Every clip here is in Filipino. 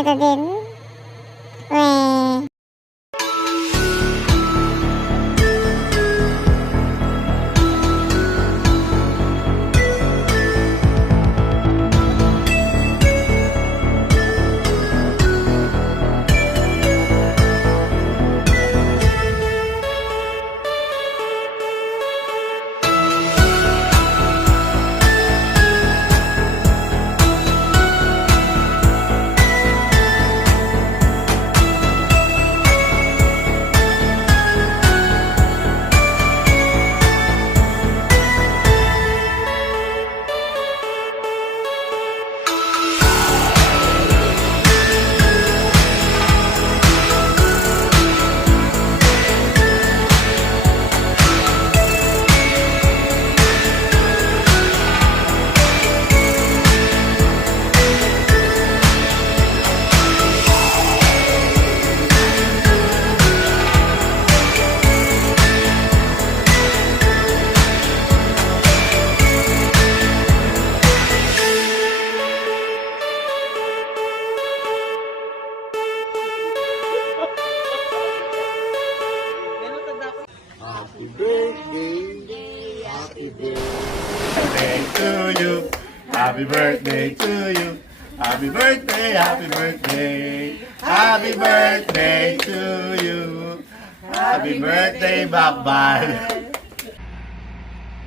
Ito din. Weh. Happy birthday, happy birthday to you. Happy birthday to you. Happy birthday, happy birthday. Happy birthday to you. Happy birthday, Bakbal.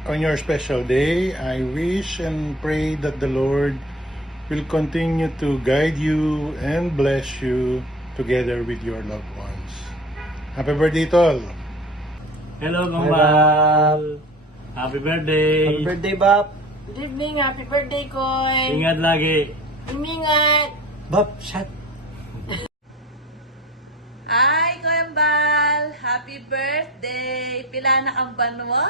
On your special day, I wish and pray that the Lord will continue to guide you and bless you together with your loved ones. Happy birthday, Tol! Hello, Bambal! Happy birthday! Happy birthday, Bap! Good evening, happy birthday, Koy! Ingat lagi! Ingat! Bap, shut! Ay, Koyambal! Happy birthday! Pila na kang banwa?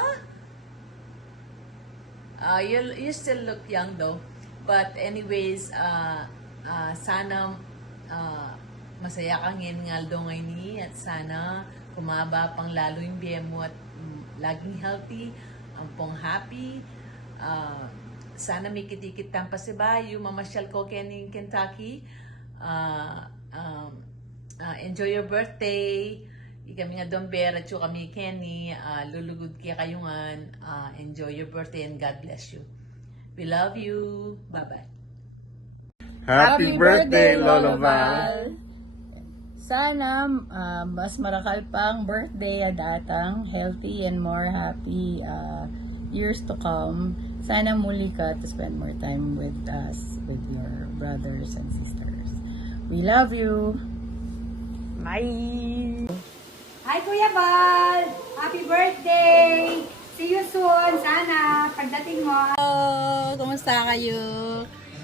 You still look young though. But anyways, sana masaya kang ngaldo ngayon ni at sana kumaba pang lalo yung biye mo at laging healthy, ampong happy. Sana may kitikit pa si Bayo, mamasyal ko kening Kentucky. Enjoy your birthday. Kami nga Domber at kami Kenny. Lulugod kaya kayungan. Enjoy your birthday and God bless you. We love you. Bye-bye. Happy birthday, Lolo Val. Sana mas marakal pang birthday datang, healthy and more happy years to come. Sana muli ka to spend more time with us, with your brothers and sisters. We love you. Bye! Hi, Kuya Bal! Happy birthday! See you soon, sana, pagdating mo. Hello! Kumusta kayo?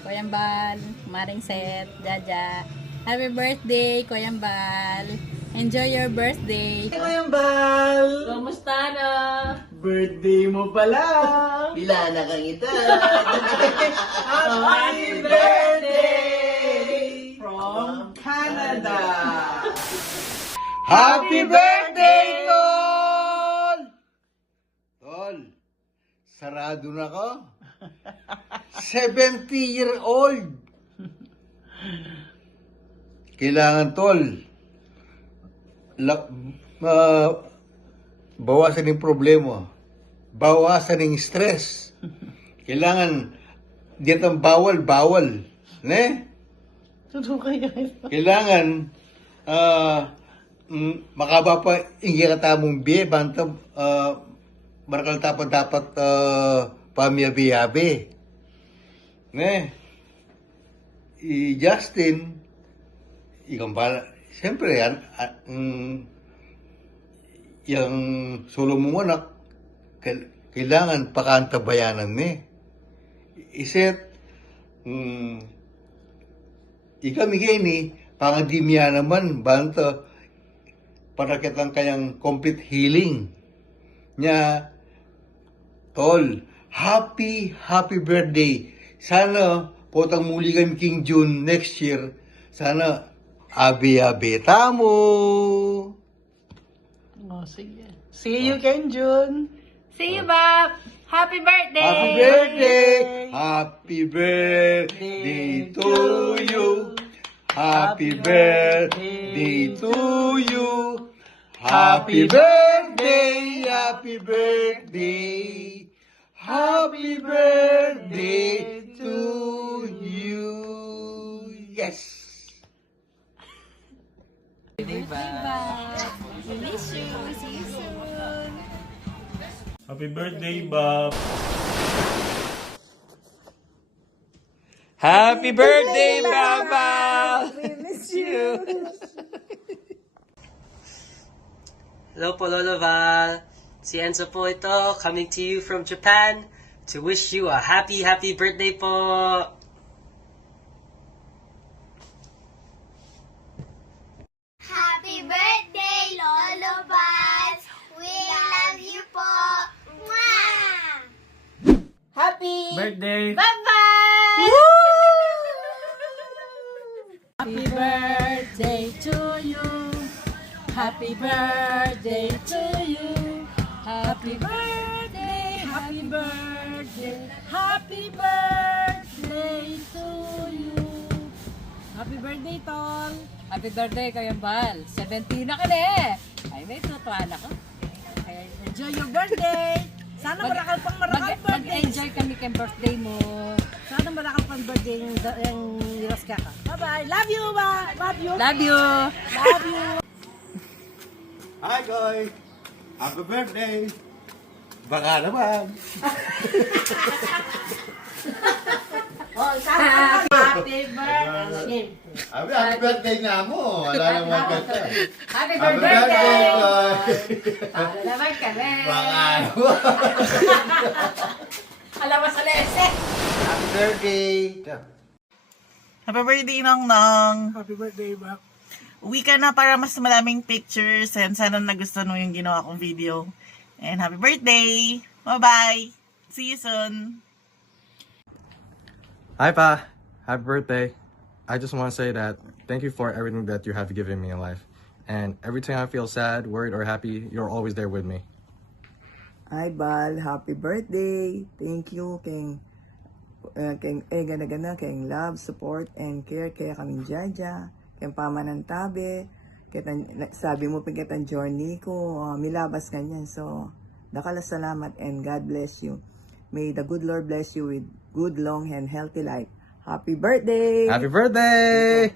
Kuya Bal, Maring Set, Jaja. Happy birthday, Kuya Bal! Enjoy your birthday! Koyambal! Kumusta na? Birthday mo pala! Bila na kang ita. Happy birthday! From Canada! Happy birthday, Tol! Tol, sarado na ko. 70-year-old. Kailangan, Tol, bawasan yung problema. Bawasan yung stress. Kailangan, diyan ang bawal. Ne? Kailangan, makaba pa ingya ka tamong biye, banta, marakal dapat pamiyabi-yabi. Ne? Justin, ikaw pala, siyempre yan, yung solo mong anak, kailangan pakantabayanan ni. Iset, ikaw migay pangandimya naman, banta, para kitang kayang complete healing niya. Tol, happy birthday. Sana, potang muli kami King June next year. Sana, abi-abi tamo. Oh, sige. See you, Kenjun! See you, Bob! Happy birthday! Happy birthday! Happy birthday to you! Happy birthday to you. Happy birthday, happy birthday. Happy birthday to you. Yes. Happy birthday, Bob. Happy birthday, Baba! We miss you. Hello po, Lolo Val. Si Enzo po ito, coming to you from Japan to wish you a happy birthday po. Happy birthday, Lolo Bals! We love you po! Mwah! Happy Birthday. Happy birthday to you. Happy birthday to you. Happy birthday, happy birthday, happy birthday to you. Happy birthday, Tol. Happy birthday, Kuya Bal. 17 na ka na eh. Ay, may tutuan ako. Okay, enjoy your birthday. Sana marakal birthday. Mag-enjoy kami kay birthday mo. Sana marakal pang birthday yung Roska ka. Bye-bye. Love you, ba? Love you. Love you. Love you. Hi, Goy. Happy birthday. Baka naman. Happy birthday! Happy birthday nga mo. Wala naman kanta. Happy Happy birthday, Goy. Para naman kami! Baka naman. Alam mo sa lese! Happy birthday. Happy birthday, Nong Nong. Happy birthday, Bob. Uwi ka na para mas maraming pictures and sana nagustuhan mo yung ginawa kong video. And happy birthday! Bye-bye! See you soon! Hi, Pa. Happy birthday. I just want to say that thank you for everything that you have given me in life. And every time I feel sad, worried, or happy, you're always there with me. Hi, Bal. Happy birthday. Thank you keng gana-gana keng love, support, and care kaya kami Jaja. Keng pamanan tabi. Sabi mo ping kitang journey ko. Milabas ganyan. So, dakala salamat and God bless you. May the good Lord bless you with good, long, and healthy life. Happy birthday! Happy birthday!